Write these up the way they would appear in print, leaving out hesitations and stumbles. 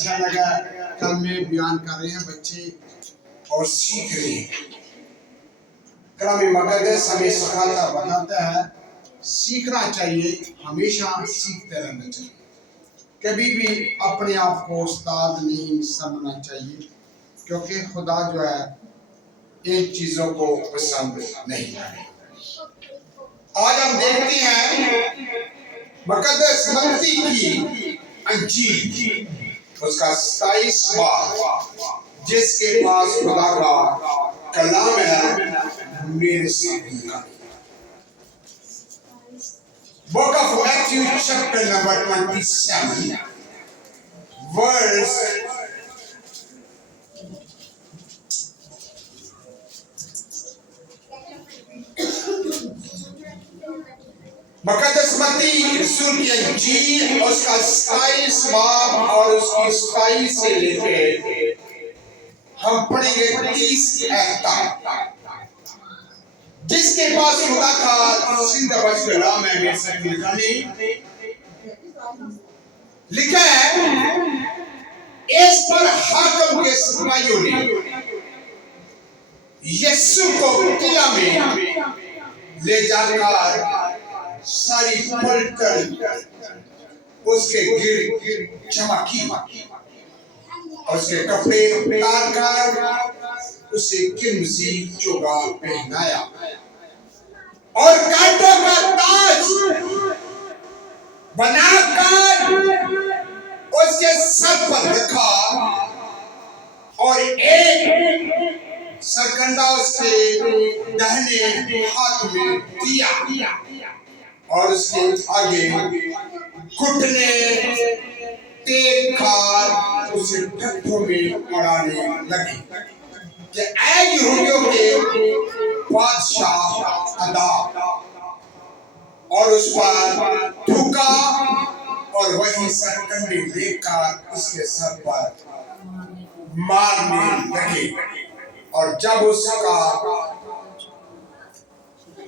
अच्छा लगा। कल में बयान कर रहे हैं बच्चे और सीख रहे हैं। कलाम मुक़द्दस हमें सिखाता बताता है सीखना चाहिए, हमेशा सीखते रहना चाहिए। कभी भी अपने आप को उस्ताद नहीं समझना चाहिए, क्योंकि खुदा जो है इन चीजों को पसंद नहीं करता। आज हम देखते हैं मुक़द्दस मत्ती की अंजील, उसका 27 बाब, जिसके पास खुदा का कलाम है मेरे सामने। Book of Matthew chapter number 27 verse मुक़द्दस मत्ती रसूल की अंजील उसका 27 बाब और उसकी 27 से लेके हम पढ़ेंगे 30 आयत तक। जिसके पास खुदा का जिंदा बच कलाम है मेरे सामने लिखा है, इस पर हाकिम के सिपाहियों ने यीशु को किला में ले जाकर सारी पलटन उसके गिर जमा की, उसके कपड़े उतारकर उसे किमसी चोगा पहनाया और कांटों का ताज बनाकर उसके सर पर रखा और एक सरकंडा उसके दाहिने हाथ में दिया और उसके आगे घुटने टेक कर उसे ठट्ठों में उड़ाने लगे कि ऐ यहूदियों के बादशाह अदा, और उस पर थूका और वही सरकंडे लेकर उसके सर पर मारने लगे। और जब उसका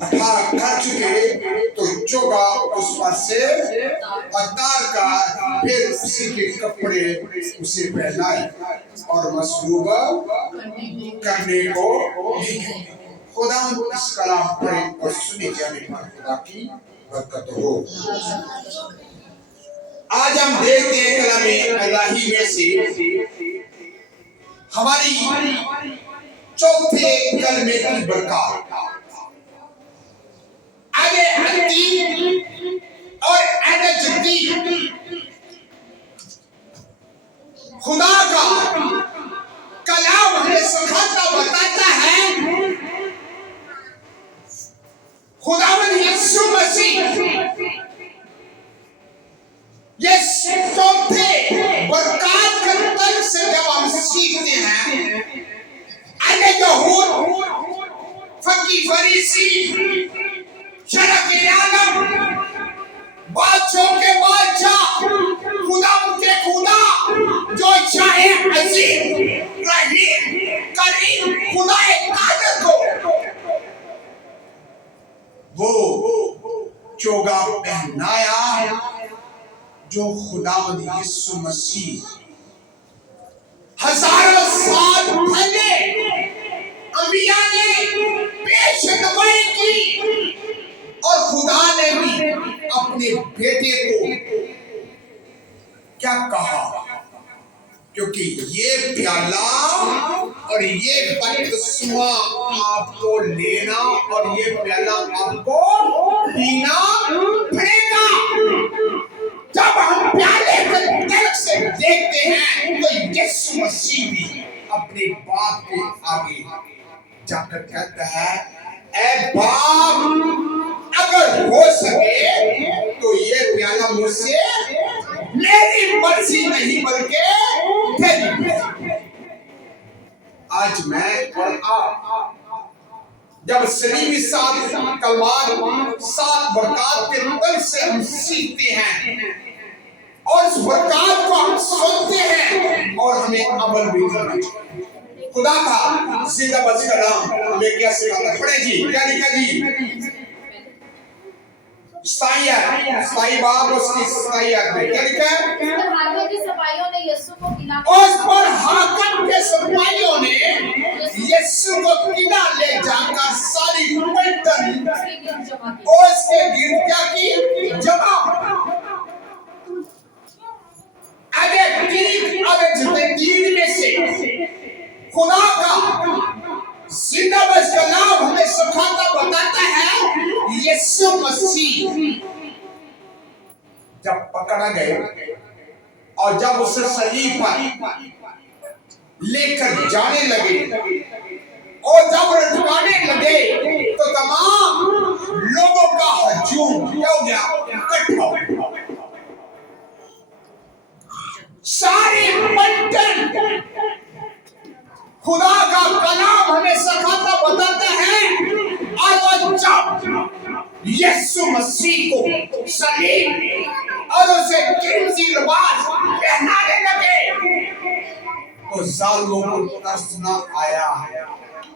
अठार कर चुके तो चोगा उस पर से उतार कर फिर उसी के कपड़े उसे पहनाए और मसलूब करने को ले गए। खुदा इस कलाम पढ़े और सुने जाने पर खुदा की बरकत हो। आज हम देखते हैं कलाम इलाही में से हमारी चौथे कलमे की बरकत। आगे हत्ती और अनजती खुदा का कलाम हमें सिखाता बताता है, खुदावंद यीशु मसीह ये चौथे बरकत के तर्क से जब हम सीखते हैं, अने यहूद फकी फरीसी शरक आलम बादशाह के बादशाह खुदा के खुदा जो चाहे अजीम रहीम करीम खुदा कादिर को वो चोगा पहनाया जो खुदावंद यीशु मसीह हजारों साल पहले अंबिया ने पेशगोई की और खुदा ने भी अपने बेटे को क्या कहा, क्योंकि ये प्याला और ये बपतिस्मा आपको लेना और ये प्याला आपको पीना पड़ेगा। जब हम प्याले के तर्क से देखते हैं तो यीशु मसीह भी अपने बाप के आगे जाकर कहता है, ऐ बाप अगर हो सके तो ये प्याला मुझसे मेरी मर्जी नहीं बल्कि तेरी मर्जी। आज मैं और आप जब सलीबी साथ कलमार साथ बरकत के तर्क से हम सीखते हैं और इस बरकत को हम सुनते हैं और हमें अमल भी करना चाहिए। खुदा का जिंदा बच कलाम हमें क्या सिखाता? पढ़े जी, क्या लिखा जी? स्थाई बाब उसकी स्थाई में क्या लिखा है? सिपाहियों ने यीशु को उस पर हाकिम के सिपाहियों ने यीशु को किला ले जाकर सारी पलटन उसके गिर्द क्या की, जमा। अब तीन में से खुदा का जिंदा बस कलाम हमें सिखाता बताता है, यीशु मसीह जब पकड़ा गया और जब उसे सलीब पर लेकर जाने लगे और जब लटकाने लगे तो तमाम लोगों का हजूम क्या हो गया, इकट्ठा हो गया। सारे पलटन खुदा का कलाम हमें सिखाता बताता है, और जब यीशु मसीह को सलीब और उसे कीमती लिबास पहनाने लगे तो जालिमों को तरस न आया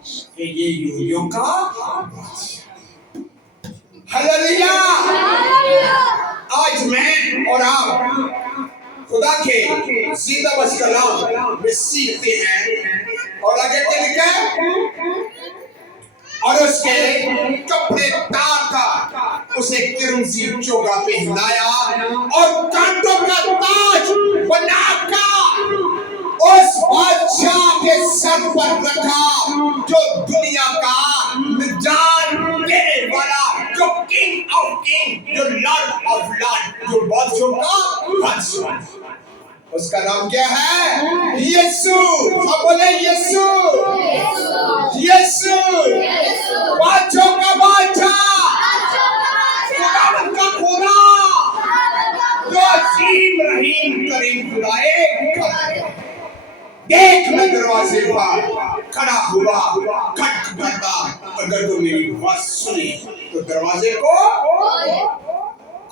कि ये यहूदियों का हालेलुया। आज मैं और आप खुदा के जिंदा बस कलाम में सीखते हैं, और आगे क्या लिखा है, और उसके कपड़े तार का उसे किरमजी चोगा पहनाया और कांटों का ताज बनाकर उस बादशाह के सर पर रखा जो दुनिया का निजात देने वाला, जो किंग ऑफ किंग, जो लॉर्ड ऑफ लॉर्ड, जो बादशाह का बादशाह। उसका नाम क्या है, यीशु। सब बोले यीशु, यीशु बादशाह का बादशाह, खुदावंद का खुदा, जो अजीम रहीम करीम खुदाए। देख मैं दरवाजे पर खड़ा हुआ खटखटाता, अगर तो मेरी बात सुनी तो दरवाजे को।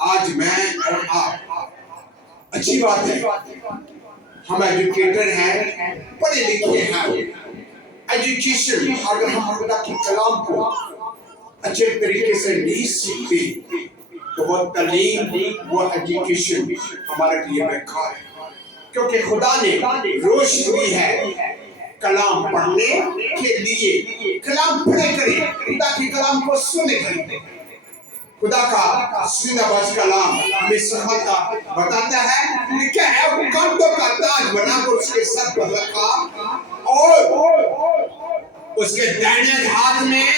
आज मैं और आप, अच्छी बात है, हम एजुकेटेड हैं, पढ़े लिखे हैं। एजुकेशन, अगर हम खुदा के कलाम को अच्छे तरीके से नहीं सीखते तो वो तालीम, वो एजुकेशन हमारे लिए बेकार है, क्योंकि खुदा ने रोशनी है कलाम पढ़ने के लिए। कलाम पढ़े करें, खुदा के कलाम को सुने करें। खुदा का जिंदाबाद कलाम में सिखाता बताता है कि क्या है, वो कांटों का ताज बनाकर उसके सर पर रखा और उसके दाहिने हाथ में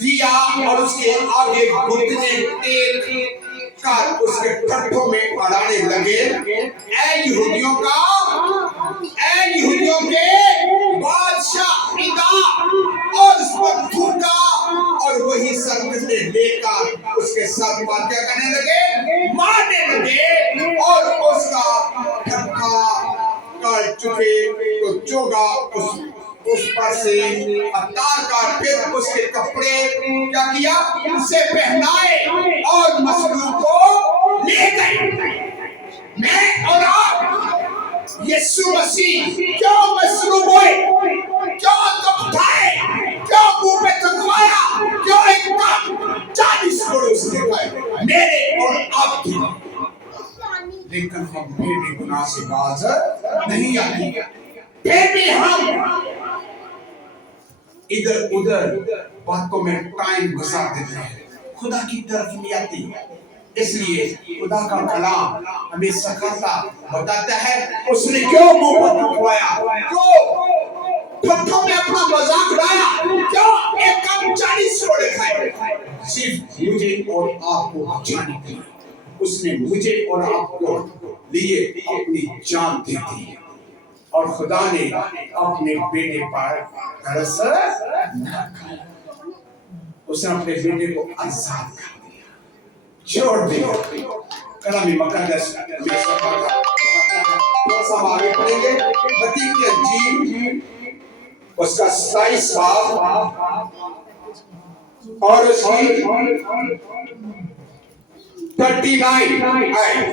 दिया और उसके आगे घुटने टेक कर उसके ठट्ठों में अड़ाने लगे। ऐ यहूदियों के बादशाह पिता, और उस पर थूका और वही सर से लेकर उसके सर पर क्या करने लगे, मारने लगे, और उसका ठट्ठा कर चुके तो चोगा उस पर से अतार का, फिर उसके कपड़े क्या किया, उसे पहनाए और मसलूब को ले गए। मैं और आप यीशु मसीह क्यों मसलूब हुए, क्यों दुख उठाए, क्यों मुंह पे थकवाया, क्यों एकदम 40 पड़ोस दिखाए मेरे और आपकी, लेकिन हम फिर भी गुनाह से बाज नहीं आते, फिर भी हम इधर उधर बातों में टाइम गुजार देते हैं, खुदा की तरफ नहीं आती। इसलिए खुदा का कलाम हमें सिखाता बताता है, उसने क्यों मुंह पर थकवाया, क्यों ठट्ठों में अपना मजाक उड़ाया, क्यों एक कम 40 कोड़े खाए, सिर्फ मुझे और आपको बचाने के लिए उसने मुझे और आपको लिए अपनी जान दे दी, और खुदा ने अपने बेटे पर तरस न खाया, उसने अपने बेटे को आजाद कर दिया, छोड़ दिया। कलामी मुकद्दस में सफर थोड़ा सा आगे पढ़ेंगे, मत्ती की इंजील उसका 27 बाब और उसकी 39 आयत।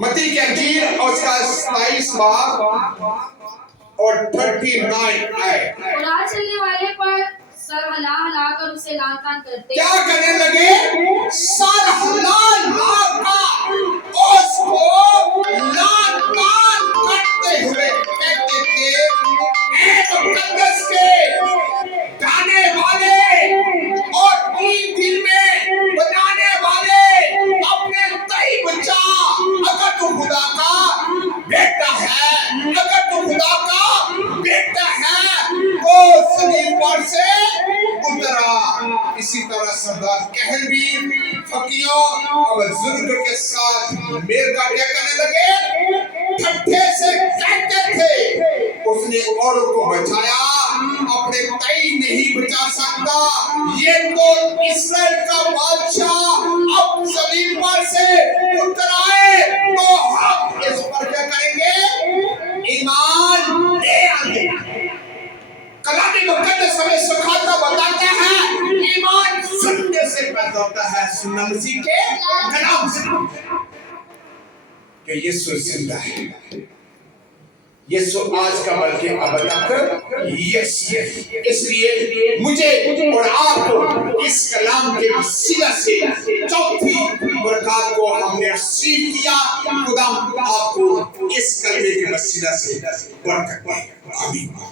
मत्ती की इंजील उसका 27 बाब और 39 आयत। राह चलने वाले पर सर हिला हिला कर उसे लांछन करते, क्या करने लगे, सर हिला हिला कर बुजुर्ग के साथ मेल काटे करने लगे, ठट्ठे से कहते थे उसने औरों को बचाया, अपने कई नहीं बचा सकता। ये तो इस्राएल का बादशाह अब जमीन पर से उतर आए तो हम इस पर क्या करेंगे? ईमान ले आएंगे। कलामी मुकद्दस हमें सिखाता बताता है ईमान सुनने से पैदा होता है, सुनना मसीह के कलाम से कि यीशु जिंदा है। यीशु आज का बल्कि अब तक यस है। इसलिए मुझे और आपको इस कलाम के वसीला से चौथी बरकत को हमने रिसीव किया। खुदा आपको इस कलमे के वसीला से बरकत दे। आमीन।